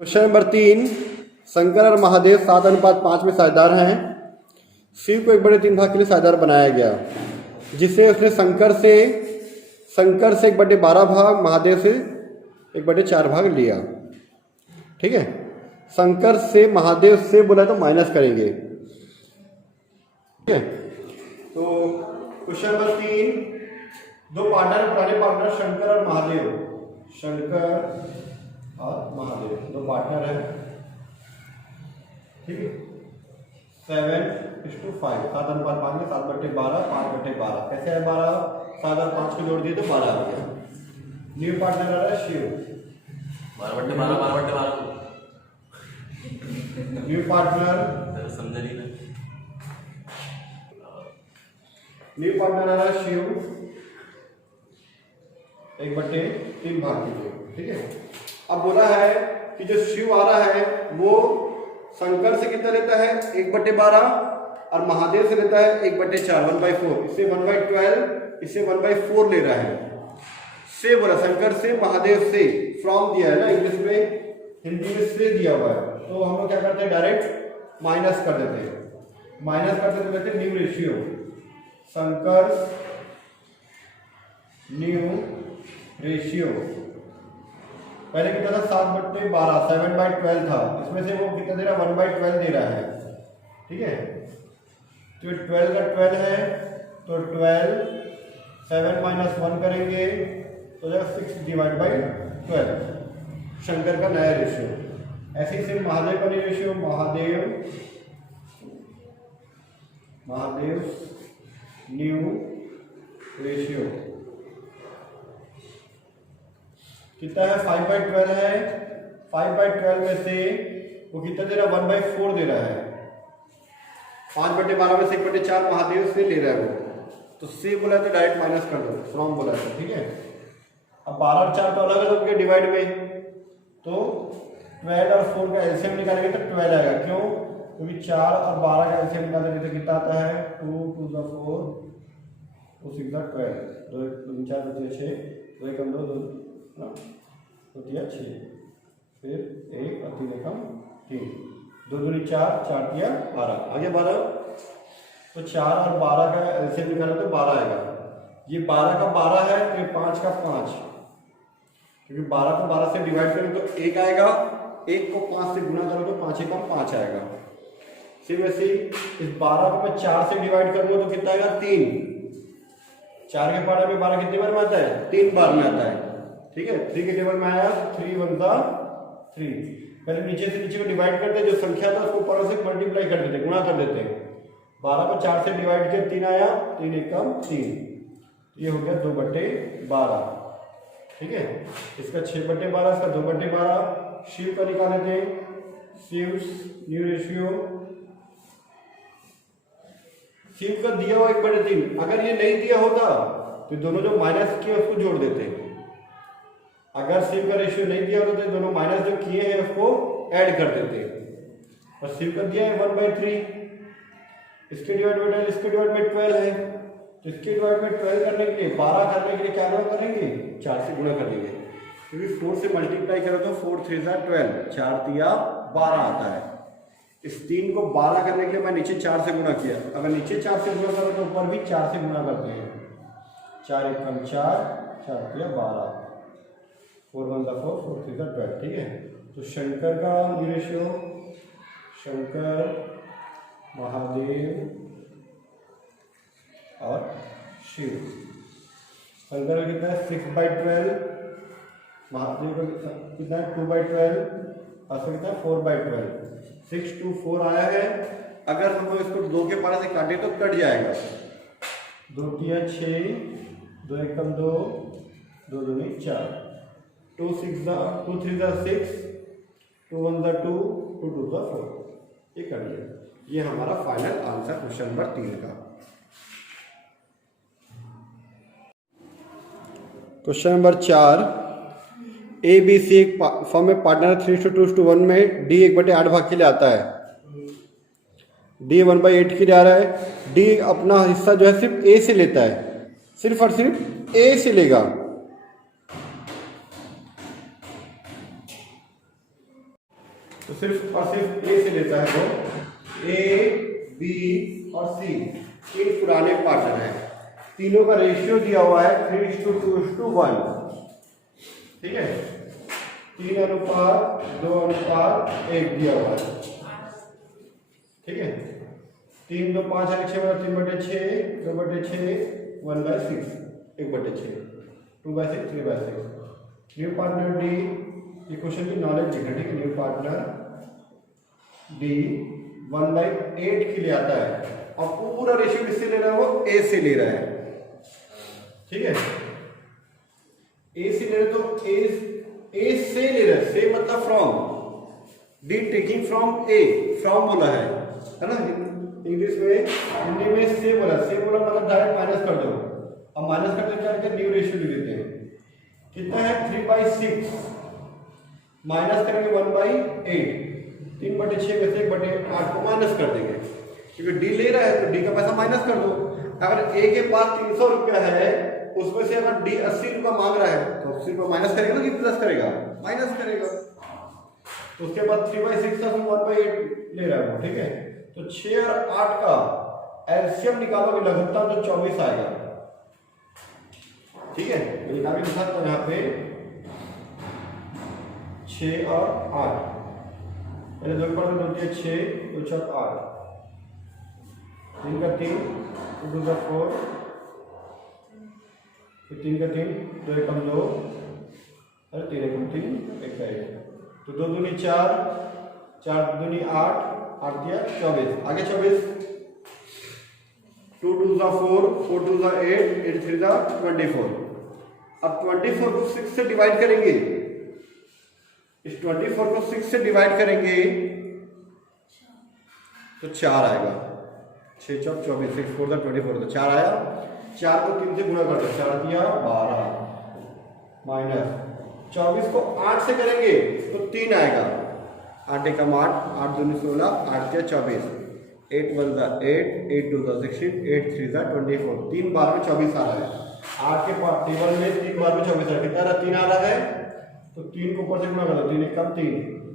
Question number 3, Shankar और महादेव 7:5 में साझेदार हैं। शिव को 1/3 भाग के लिए साझेदार बनाया गया, जिसे उसने शंकर से 1/12 भाग, महादेव से 1/4 भाग लिया। ठीक है, शंकर से महादेव से बोला तो माइनस करेंगे। ठीक है, तो क्वेश्चन नंबर 3, दो पार्टनर, पुराने पार्टनर शंकर और महादेव, शंकर और महादेव दो पार्टनर हैं। ठीक है, 7:5, 7:5 में 7/12, 5/12 कैसे है 12, 7 और 5 को जोड़ दिए तो 12 आ गया। न्यू पार्टनर आ रहा है शिव, 12/12 न्यू पार्टनर समझ रही ना। न्यू पार्टनर आ रहा है शिव 1/3 भाग कीजिए। ठीक है, अब बोला है कि जो शिव आ रहा है वो शंकर से कितना लेता है 1/12 और महादेव से लेता है 1/4, 1/4, इससे 1/12, इससे 1/4 ले रहा है। से बोला शंकर से महादेव से, फ्रॉम दिया है ना इंग्लिश में, हिंदी में से दिया हुआ है, तो हम लोग क्या करते हैं डायरेक्ट माइनस कर देते हैं। माइनस करते तो कहते हैं new ratio, Shankar new ratio पहले कितना था 7/12, 7/12 था, इसमें से वो कितना दे रहा है 1/12 दे रहा है। ठीक है, तो 12 का 12 है तो 12, 7 - 1 करेंगे तो जब 6/12 शंकर का नया रेशियो। ऐसे ही से महादेव का नया रेशियो, महादेव न्यू रेशियो कितना है 5/12 है। 5/12 में से वो कितना दे रहा है 1/4 दे रहा है। 5/12 में से 1/4 महादेव से ले रहा है वो, तो से बोला तो डायरेक्ट माइनस कर दो, फ्रॉम बोला था। ठीक है, अब 12 और 4 तो अलग अलग के डिवाइड में, तो 12 और 4 का एलसीएम निकालेंगे तो 12 आएगा। क्यों? क्योंकि 4 और 12 का एलसीएम निकालेंगे तो कितना आता है 2 × 2 = 4, 2 × 6 = 12, 2 × 3 = 4, 2 × 6, 2 × 2 2 दिया 6, फिर 1 और 3 एकम 3, 2 दूनी 4, 4 दिया 12, आगे 12, तो 4 और 12 का एलसीएम निकालो तो 12 आएगा। ये 12 का 12 है तो ये 5 का 5, क्योंकि 12 को 12 से डिवाइड करें तो 1 आएगा, 1 को 5 से गुना करो तो 5 एकम 5 आएगा। सिर्फ वैसे इस 12 को मैं 4 से डिवाइड करूंगा तो कितना आएगा 3, 4 के पारा में 12 कितने बार में आता है 3 बार में आता है। ठीक है, 3 के टेबल में आया 3 × 1 = 3। पहले नीचे से नीचे को डिवाइड करते, जो संख्या था उसको ऊपर से मल्टीप्लाई कर देते, गुणा कर देते हैं। 12 को 4 से डिवाइड किया 3 आया, 3 एकम 3, ये हो गया 2/12। ठीक है, इसका 6/12, इसका 2/12। शिव का निकाल लेते हैं, शिव न्यू रेशियो, शिव का दिया हुआ 1/3, अगर ये नहीं दिया होता तो दोनों जो माइनस किए उसको जोड़ देते हैं। अगर शिव का रेशियो नहीं दिया होता तो दोनों माइनस जो किए हैं उसको ऐड कर देते हैं। और शिव का दिया है 1/3, इसके डिवाइड में 12, इसके डिवाइड में 12 है, तो इसके डिवाइड में 12 करने के लिए 12 करने के लिए क्या गुणा करेंगे 4 से गुणा कर देंगे, क्योंकि 4 से मल्टीप्लाई करो तो 4 × 3 = 12, 4 × 12 आता है। इस 3 को 12 करने के लिए मैं नीचे 4 से गुणा किया, अगर नीचे 4 से गुणा करो तो ऊपर भी 4 से गुणा करते हैं। 4 एकम 4, 4 × 12, 4 × 1 = 4, 4 × 3 = 12। ठीक है, तो शंकर का न्यू रेशियो, शंकर महादेव और शिव। शंकर का कितना है 6/12, महादेव का कितना है 2/12, और कितना है 4/12। 6 to 4 आया है। अगर हम इसको 2 के पारे से काटे तो कट जाएगा, 2 × 6, 2 एकम 2, 2 दूनी 4, 2 × 3 = 6, 2 × 1 = 2, 2 × 2 = 4, ये कर लिया। ये हमारा फाइनल आंसर क्वेश्चन नंबर 3 का। Question number 4, A B C एक फॉर्म में पार्टनर 3:2:1 में डी 1/8 भाग के लिए आता है, डी 1/8 के लिए आ रहा है। डी अपना हिस्सा जो है सिर्फ ए से लेता है, सिर्फ और सिर्फ ए से लेगा। तो सिर्फ और सिर्फ ए से लेता है वो। ए, बी और सी तीन पुराने पार्टनर हैं, तीनों का रेशियो दिया हुआ है 3:2:1, ठीक है, 3:2:1 दिया हुआ है, ठीक है। 3 2 5 है 6 3/6, 2/6, 1/6, 1/6, 2/6, 3/6। न्यू पार्टनर डी, ये क्वेश्चन की नॉलेज लिखना, ठीक है। न्यू पार्टनर डी 1/8 के लिए आता है और पूरा रेशियो किससे ले रहा है, वो ए से ले रहा है, ठीक है। ए से ले रहे तो ए से ले रहा है, से मतलब from, D taking from A, from बोला है ना इंग्लिश में, हिंदी में से बोला मतलब डायरेक्ट माइनस कर दो। अब माइनस करते क्या करते हैं, न्यू रेशियो ले लेते हैं। कितना है 3/6 माइनस करेंगे 1/8, 3/6 में से 1/8 को माइनस कर देंगे, क्योंकि डी ले रहा है तो डी का पैसा माइनस कर दो। अगर ए के पास 300 रुपया है, उसमें से अगर डी 80 रुपया मांग रहा है तो 80 रुपया माइनस करेगा कि प्लस करेगा, माइनस करेगा। तो उसके बाद 3/6 था तो 1/8 ले रहा है वो, ठीक है। तो 6 और 8 का एलसीएम निकालोगे लघुत्तम तो 24 आएगा, ठीक है। तो निकाल के दिखाता हूं यहाँ पे 6 और 8, पहले दो पर होती है 6 2 4 8, 3 का 3 2 का 4, फिर 3 का 3 2 एकम 2, अरे 3 एकम 3 1 का 1, तो 2 दूनी 4, 4 दूनी 8, 8 दिया 24, आगे 24, 2 2 4, 4 2 8, 8 3 24। अब 24 को 6 से डिवाइड करेंगे, इस 24 को 6 से डिवाइड करेंगे तो 4 आएगा, 6 4 24, 6 4 24, तो 4 आया। 4 को 3 से गुणा कर दो, 4 दिया 12 माइनस 24 को 8 से करेंगे तो 3 आएगा, 8 एकम 8, 8 दूनी 16, 8 दिया 24, 8 1 8, 8 2 16, 8 3 24, 3 बार में 24 आ रहा है। 8 के टेबल में 3 बार में 24 आ रहा है, कितना 3 आ रहा है, तो 3 को ऊपर से गुणा कर दो, 3 एकम 3,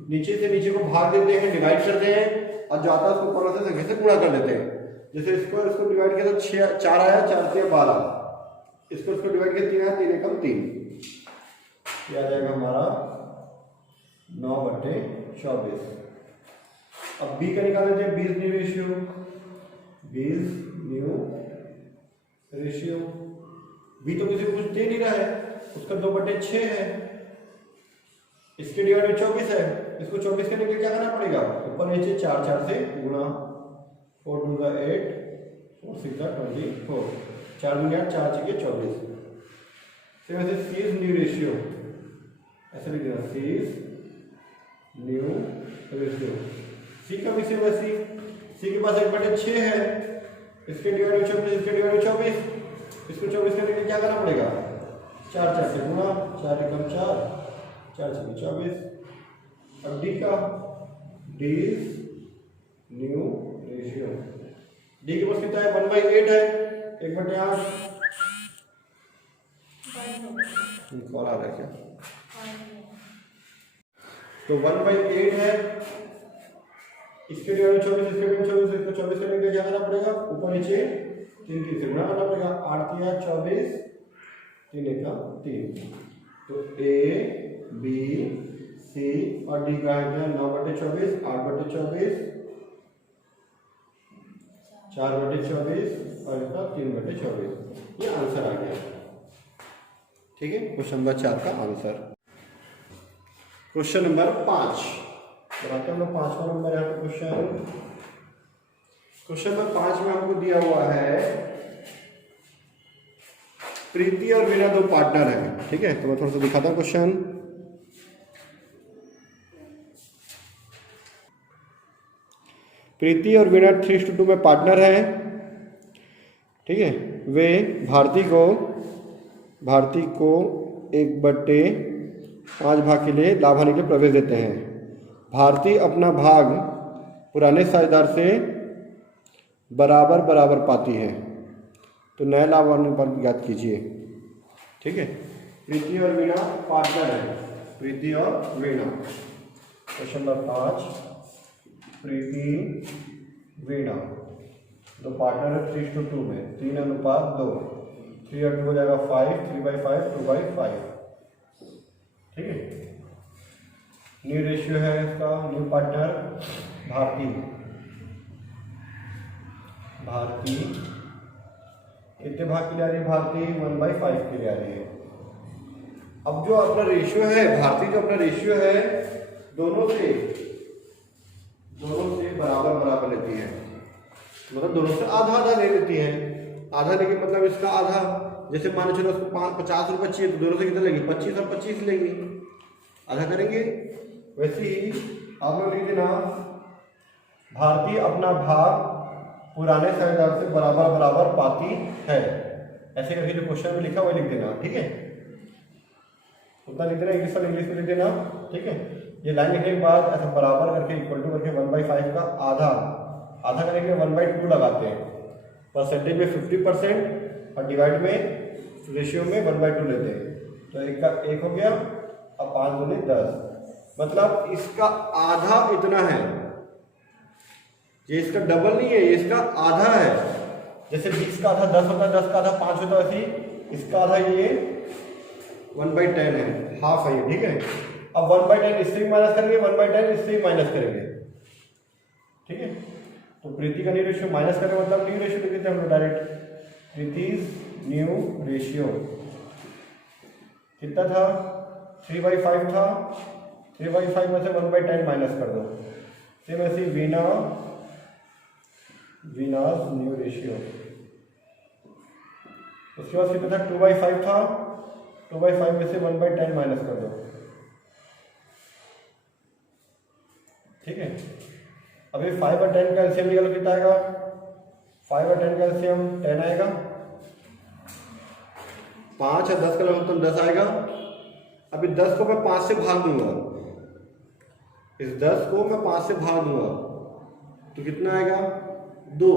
नीचे से नीचे को भाग देते हैं, डिवाइड करते हैं और जाता है उसको ऊपर से संख्या से गुणा कर देते हैं। जैसे इसको डिवाइड किया तो 4 आया, 4 से 12, इसको डिवाइड किया 3 आया, 3 एकम 3, ये आ जाएगा हमारा 9/24। अब बी का निकाल लेते हैं, 20 new ratio, 20 new ratio. B तो किसी को कुछ दे नहीं रहा है, उसका 2/6 है, इसके डिवाइड में 24 है, इसको 24 करने के लिए क्या करना पड़ेगा, ऊपर नीचे 4 4 से गुणा, 4 2 8, 4 6 24, 4 दूनी 8, 4 6 24। सेम ऐसे सी इज न्यू रेशियो, ऐसे लिख देना सी इज न्यू रेशियो। सी का भी सेम वैसी, सी के पास 1/6 है, इसके डिवाइड में 24, इसके डिवाइड में 24, इसको 24 करने के लिए क्या करना पड़ेगा, 4 4 से गुणा, 4 एकम 4, 4 6 24। अब डी का, D is new ratio, D के पास कितना है 1/8 है, 1/8 कॉल आ रहा है क्या, तो 1/8 है, इसके डिवाइड में 24, इसके डिवाइड में 24, इसको 24 करने के लिए क्या करना पड़ेगा, ऊपर नीचे 3 3 से गुणा करना पड़ेगा, 8 दिया 24, 3 एकम 3, तो ए बी सी और डी का है 9/24, 8/24, 4/24 और इसका 3/24, ये आंसर आ गया, ठीक है। क्वेश्चन नंबर 4 का आंसर। क्वेश्चन नंबर 5 बताते हैं हम लोग, 5वां नंबर है क्वेश्चन नंबर 5 में हमको दिया हुआ है प्रीति और वीणा दो पार्टनर हैं, ठीक है। तो मैं थोड़ा सा दिखाता हूँ क्वेश्चन। प्रीति और वीणा 3:2 में पार्टनर है, ठीक है। वे भारती को 1/5 भाग के लिए लाभ हानि के लिए प्रवेश देते हैं। भारती अपना भाग पुराने साझेदार से बराबर बराबर पाती है, तो नए लाभ अनुपात ज्ञात कीजिए, ठीक है। प्रीति और वीणा पार्टनर है, प्रीति और वीणा, क्वेश्चन नंबर 5, प्रीति वीणा दो पार्टनर है 3:2 में, 3:2, 3 और 2 हो जाएगा 5, 3/5, 2/5। ठीक है, न्यू रेशियो है इसका, न्यू पार्टनर भारती कितने भाग के लिए आ रही है? भारती 1/5 के लिए आ रही है। अब जो अपना रेशियो है भारती, जो अपना रेशियो है दोनों से बराबर बराबर लेती है, मतलब दोनों से आधा आधा ले लेती है। आधा लेके मतलब इसका आधा, जैसे मान चलो उसको 50 रुपये चाहिए तो दोनों से कितना लेगी? 25 और 25 लेगी, आधा करेंगे। वैसे ही आप लोग लिख देना भारती अपना भाग पुराने साझेदार से बराबर बराबर पाती है। ऐसे करके जो क्वेश्चन में लिखा वही लिख देना। ठीक है, उतना लिख देना, इंग्लिश में लिख देना। ठीक है, ये लाइन लिखने के बाद ऐसा बराबर करके इक्वल टू करके 1/5 का आधा करने के लिए 1/2 लगाते हैं। परसेंटेज में 50% और डिवाइड में रेशियो में 1/2 लेते हैं। तो एक का 1 हो गया। अब 5 दूनी 10, मतलब इसका आधा इतना है। ये इसका डबल नहीं है, ये इसका आधा है। जैसे 20 का आधा 10 होता है, 10 का आधा 5 होता है, वैसे इसका आधा ये 1/10 है, हाफ है ये। ठीक है, अब 1/10 इससे भी माइनस करेंगे, 1/10 इससे भी माइनस करेंगे। ठीक है, तो प्रीति का न्यू रेशियो माइनस करें मतलब न्यू रेशियो लिख देते हैं हम लोग डायरेक्ट। प्रीतिज न्यू रेशियो कितना था? 3/5 था। 3/5 में से 1/10 माइनस कर दो। सेम ऐसे वीनास न्यू रेशियो। उसके बाद कितना था? 2/5 था। 2/5 में से 1/10 माइनस कर दो। ठीक है, अभी 5 और 10 का एलसीएम निकालो, कितना आएगा? 5 और 10 का एलसीएम 10 आएगा। 5 और 10 का लघुत्तम 10 आएगा। अभी 10 को मैं 5 से भाग दूंगा, इस 10 को मैं 5 से भाग दूंगा तो कितना आएगा? 2।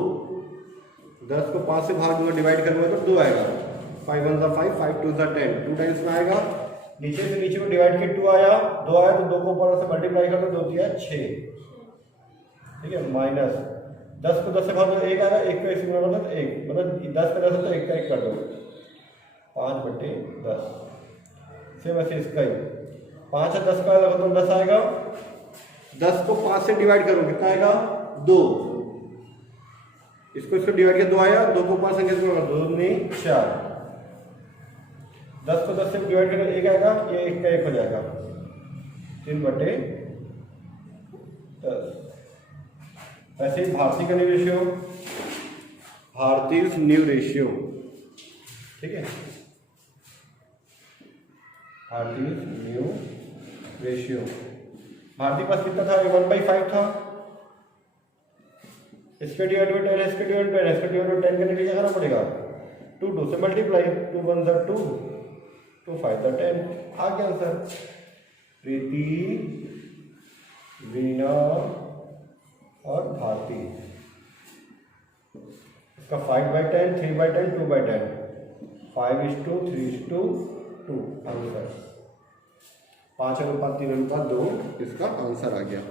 10 को 5 से भाग दूंगा, डिवाइड करूंगा तो 2 आएगा। 5 1 5, 5 2 10, 2 टाइम्स में आएगा। नीचे से नीचे में डिवाइड के 2 आया, 2 आया तो 2 को ऊपर से मल्टीप्लाई कर दो, 2 दिया 6। ठीक है, माइनस 10 को 10 से भाग दो 1 आएगा, 1 को 1 से मतलब 1, मतलब 10 का 10 है तो 1 का 1 कर दो, 5/10। सेम ऐसे इसका ही 5 और 10 का मतलब 10 आएगा। 10 को 5 से डिवाइड करो, कितना आएगा? 2। इसको डिवाइड किया 2 आया, 2 को 5 संख्या से 2 दूनी 4। 10 को 10 से डिवाइड करें 1 आएगा, ये 1 का 1 हो जाएगा, 3/10। वैसे ही भारती का न्यू रेशियो, भारतीज न्यू रेशियो। ठीक है, भारतीज न्यू रेशियो। भारती पास कितना था? 1/5 था। इसके डिवाइड में 10, इसके डिवाइड में 10, इसके डिवाइड में 10 करने के लिए क्या करना पड़ेगा? 2 से मल्टीप्लाई, 2 1 2, 2 5 10। आ गया आंसर। प्रीति, वीणा और भारती। इसका 5/10, 3/10, 2/10, 5:3:2 आंसर। 5:3:2 इसका आंसर आ गया।